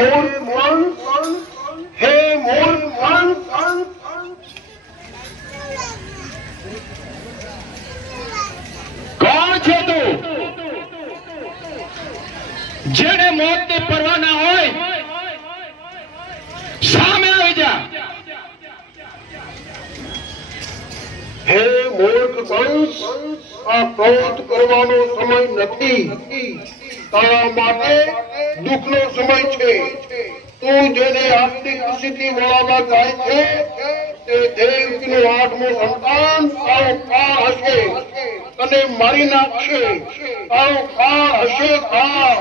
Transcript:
હે મોર કોણ છે તું? જેને મોત ની પરવા ના હોય સામે આવી જા. હે મૂર્ખ કંસ, આ ક્રોધ કરવાનો સમય નથી. તારા માટે દુઃખનો સમય છે. તું જેને આટલી ખુશીથી વળામાં જાય છે તે દેવકીનું 8મું સંતાન તારો કાળ હશે. તને મારી નાખશે. તારો કાળ હશે કાળ.